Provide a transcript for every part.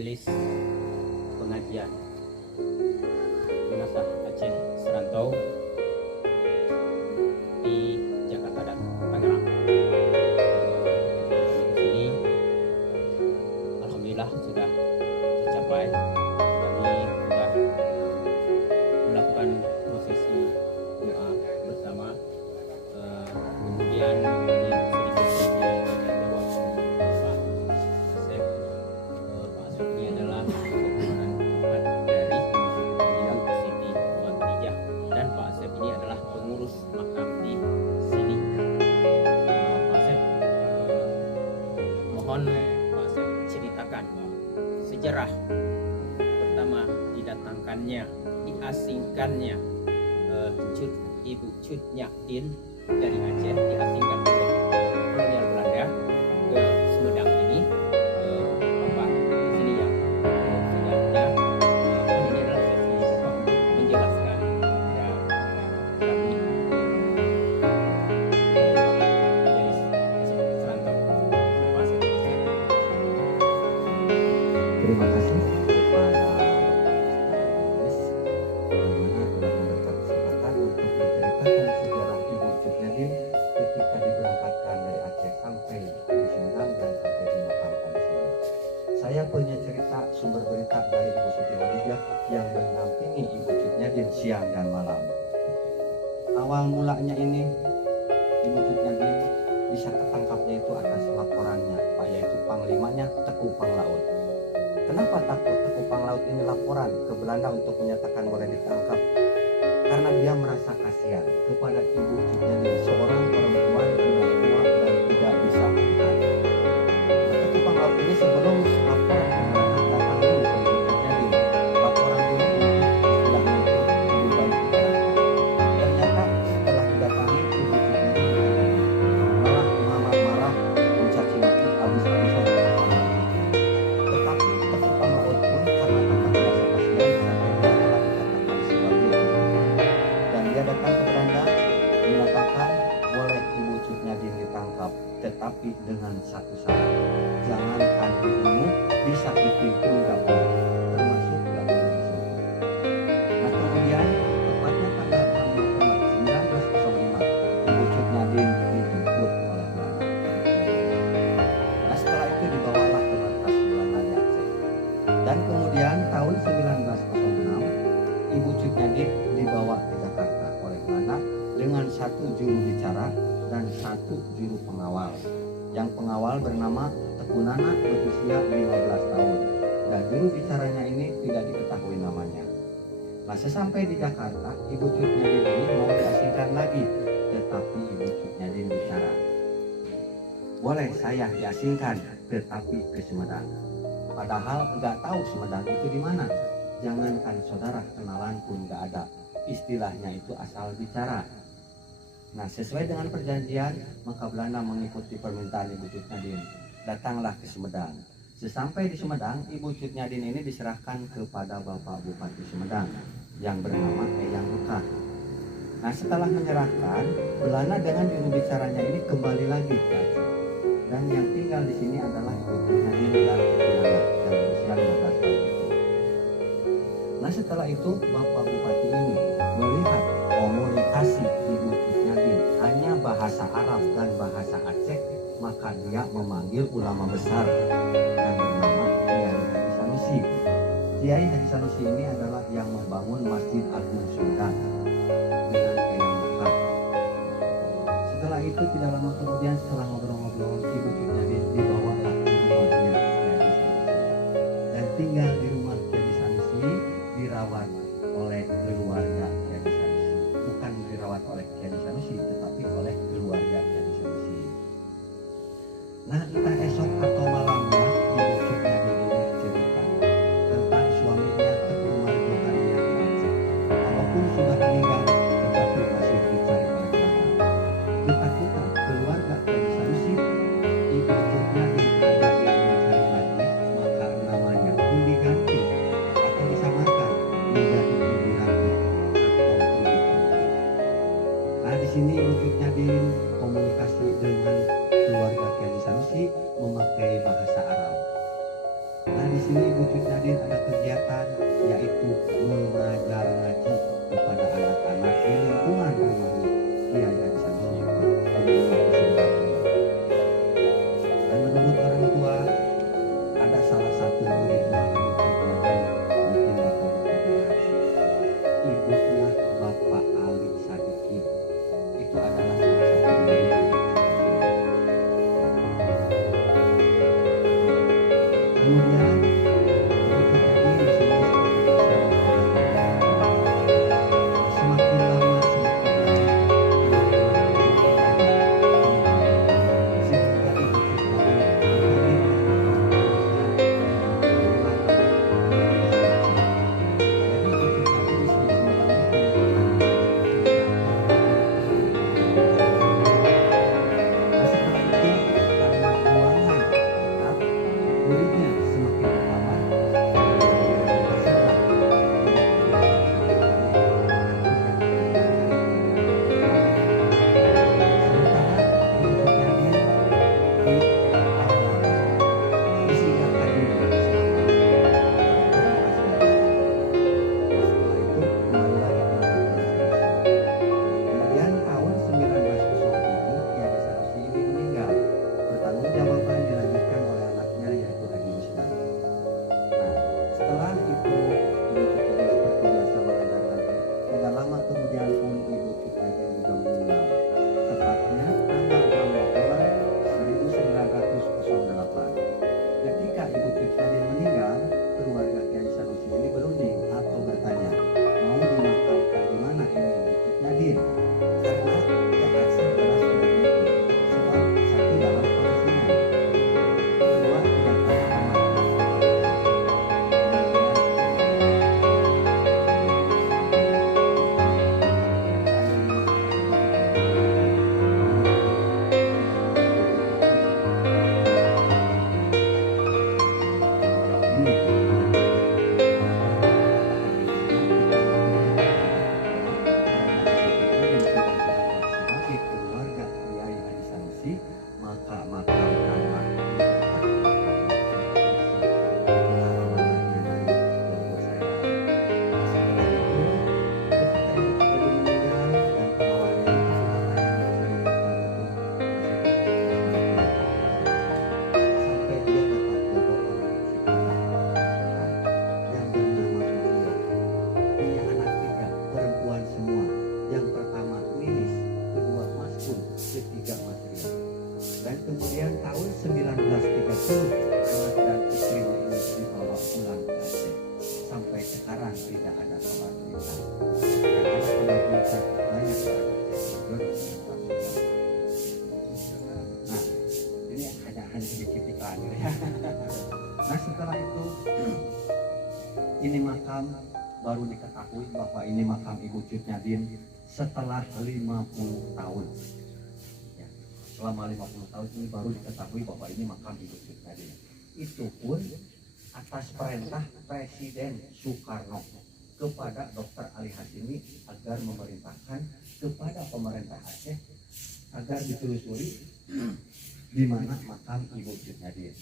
Majelis Pengajian Jenazah Aceh Serantau di Jakarta dan Tangerang. Di sini alhamdulillah sudah tercapai. Kami sudah melakukan prosesi doa bersama. Kemudian sedikit jawab Pak Asep. Pak Asep ini adalah keturunan dari Dinam Siti Khadijah, dan Pak Asep ini adalah pengurus makam di sini. Pak Asep, mohon Pak Asep ceritakan sejarah pertama didatangkannya, diasingkannya Ibu Cut Nyak-Din dari Aceh, diasingkan oleh kolonial Belanda ke Sumedang ini. Bapak di sini yang sejarahnya, ini adalah sesi Bapak menjelaskan kepada kami Majelis Serantau. Terima kasih. Terima kasih kepada Mas bagaimana telah memberikan kesempatan untuk menceritakan sejarah Ibu Cut Nyak-Din ketika diberangkatkan dari Aceh sampai di Sumedang dan sampai dimakamkan di sini. Saya punya cerita sumber berita dari Ibu Siti Khadijah yang mendampingi Ibu Cut Nyak-Din siang dan malam. Awal mulanya ini Ibu Cut Nyak-Din bisa ketangkapnya itu atas laporannya, Pak, yaitu panglimanya Teku Panglaut. Kenapa Teku Panglaut ini laporan ke Belanda untuk menyatakan boleh ditangkap? Karena dia merasa kasihan kepada Ibu Cut Nyak-Din, seorang perempuan sudah tua dan tidak bisa melihat. Teku Panglaut ini sebelum laporan ke Belanda datang dulu ke Ibu Cut Nyak-Din. Laporan dulu istilahnya itu lebih baik tidak. Ternyata setelah didatangi Ibu Cut Nyak-Din malah marah mencaci maki habis-habisan Teku Panglaut. Tetapi Teku Panglaut pun karena merasa kasihan sampai dia rela dikatakan sebagai ibu. Dan dia datang ke Belanda menyatakan boleh Ibu Cut Nyak-Din ditangkap, tetapi dengan satu syarat, jangankan dibunuh, disakiti pun gak boleh, termasuk gak boleh disentuh. Nah kemudian tepatnya tanggal 6 November 1905 Ibu Cut Nyak-Din dijemput oleh Belanda. Nah setelah itu dibawalah ke markas Belanda di Aceh. Dan kemudian tahun 1906 Ibu Cut Nyak-Din dibawa ke Jakarta oleh Belanda dengan satu juru bicara dan satu juru pengawal. Yang pengawal bernama Teku Nana berusia 15 tahun dan juru bicaranya ini tidak diketahui namanya. Nah sesampai di Jakarta Ibu Cut Nyak-Din ini mau diasingkan lagi, tetapi Ibu Cut Nyak-Din bicara, boleh saya diasingkan tetapi ke Sumedang. Padahal nggak tahu Sumedang itu di mana. Jangankan saudara kenalan pun nggak ada. Istilahnya itu asal bicara. Nah sesuai dengan perjanjian maka Belanda mengikuti permintaan Ibu Cut Nyak-Din. Datanglah ke Sumedang. Sesampai di Sumedang Ibu Cut Nyak-Din ini diserahkan kepada Bapak Bupati Sumedang yang bernama Eyang Bekar. Nah setelah menyerahkan, Belanda dengan juru bicaranya ini kembali lagi ke Aceh. Dan yang tinggal di sini adalah Ibu Cut Nyak-Din dan anak yang berusia 15 tahun itu. Nah setelah itu Bapak Bupati ini melihat komunikasi Ibu Cut Nyak-Din hanya bahasa Arab dan bahasa Aceh, maka dia memanggil ulama besar yang bernama Kiai Haji Sanusi. Kiai Haji Sanusi ini adalah yang membangun Masjid Agung Sumedang dengan Eyang Bekar. Setelah itu tidak lama kemudian setelah ngobrol-ngobrol Ibu Cut Nyak-Din dibawalah ke rumahnya Kiai Haji Sanusi dan tinggal di rumah Kiai Haji Sanusi, dirawat oleh keluarga Kiai Haji Sanusi, bukan dirawat oleh Kiai Haji Sanusi tetapi oleh keluarga Kiai Haji Sanusi. Nah entah esok atau malamnya Ibu Cut Nyak-Din ini cerita tentang suaminya Teku Marjo Karia di Aceh. Walaupun sudah meninggal tetapi masih dicari oleh Belanda. Ketakutan keluarga Kiai Haji Sanusi, Ibu Cut Nyak-Din ada yang mencari lagi, maka namanya pun diganti atau disamarkan menjadi Ibu Ratu atau Ibu Cut. Nah di sini Ibu Cut Nyak-Din komunikasi dengan keluarga Kiai Haji Sanusi memakai bahasa Arab. Nah di sini Ibu Cut Nyadin ada kegiatan yaitu mengajar ngaji kepada anak-anak di lingkungan rumahnya Yayasan Sanusi itu. Dan menurut orang tua ada salah satu muridnya Ibu Cut Nyadin bikin bapak-bapak ibunya Bapak Ali Sadikin itu adalah salah satu muridnya. Kemudian semakin lama sehingga muridnya semakin bertambah. Kemudian tahun 1907 Kiai Sanusi ini meninggal. Pertanggungjawaban dilanjutkan oleh anaknya yaitu Haji Musnad. Nah, setelah itu Ibu Cut Nyadin seperti biasa mengajar lagi. Tidak lama kemudian pun Ibu Cut Nyadin juga meninggal. Tepatnya tanggal 6 Oktober 1908. Ketika Ibu Cut Nyadin meninggal, keluarga Kiai Sanusi ini berunding atau bertanya, mau dimakamkan di mana ini Ibu Cut Nyadin? Karena Jakarta jelas tidak mungkin. Sebab satu dalam pengasingan, kedua tidak tahu amat. Sebagai keluarga Kiai Haji Sanusi, maka makamkanlah sampai dia dapat beberapa yang bernama Mulia. Punya anak 3, perempuan semua. Yang pertama Lilis, kedua Maskun, ketiga Material. Dan kemudian tahun 1930 anak dan istrinya ini dibawa pulang ke Aceh. Sampai sekarang tidak ada kabar berita. Yang ada kabar berita banyak orang. Nah, ini hanya sedikit iklan ya. Nah, setelah itu ini makam baru diketahui bahwa ini makam Ibu Cut Nyadin setelah 50 tahun. Ya, selama 50 tahun ini baru diketahui bahwa ini makam Ibu Cut Nyadin. Itu pun atas perintah Presiden Soekarno kepada Dr. Ali Hashimi agar memerintahkan kepada pemerintah Aceh agar ditelusuri di mana makam Ibu Cut Nyadin.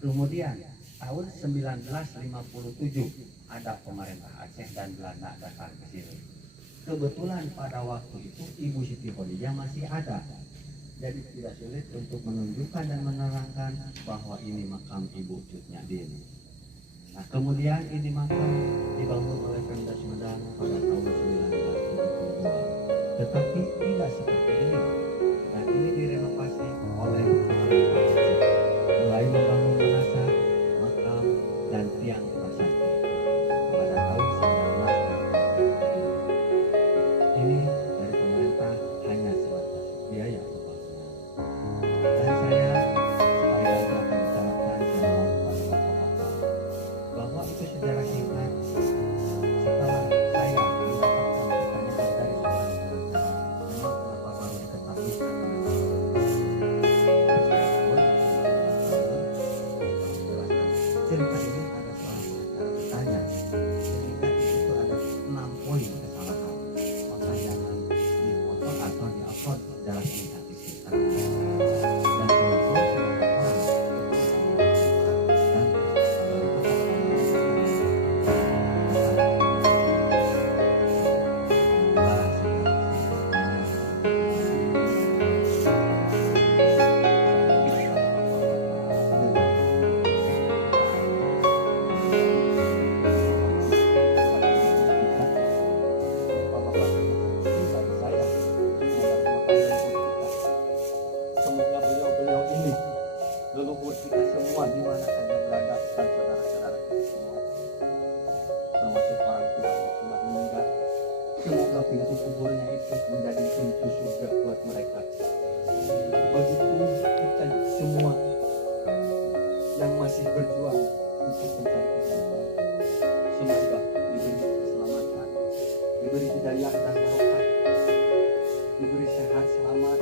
Kemudian tahun 1957 ada pemerintah Aceh dan Belanda datang ke sini. Kebetulan pada waktu itu Ibu Siti Khadijah masih ada. Jadi tidak sulit untuk menunjukkan dan menerangkan bahwa ini makam Ibu Cut Nyadin. Nah, kemudian ini makam dibangun oleh Pemda Sumedang pada tahun 1972. Tetapi tidak seperti ini. Dan ini direnovasi oleh pemerintah Aceh. Mulai membangun menasa, makam, dan tiang prasasti pada tahun 1972. Ini dari pemerintah hanya sebatas biaya pembangunan. Dan saya sekali lagi akan ucapkan selamat kepada bapak-bapak bahwa itu sejarah singkat. Setelah saya mendapatkan pertanyaan dari seorang pengacara, memang kenapa baru diketahui karena sehat, selamat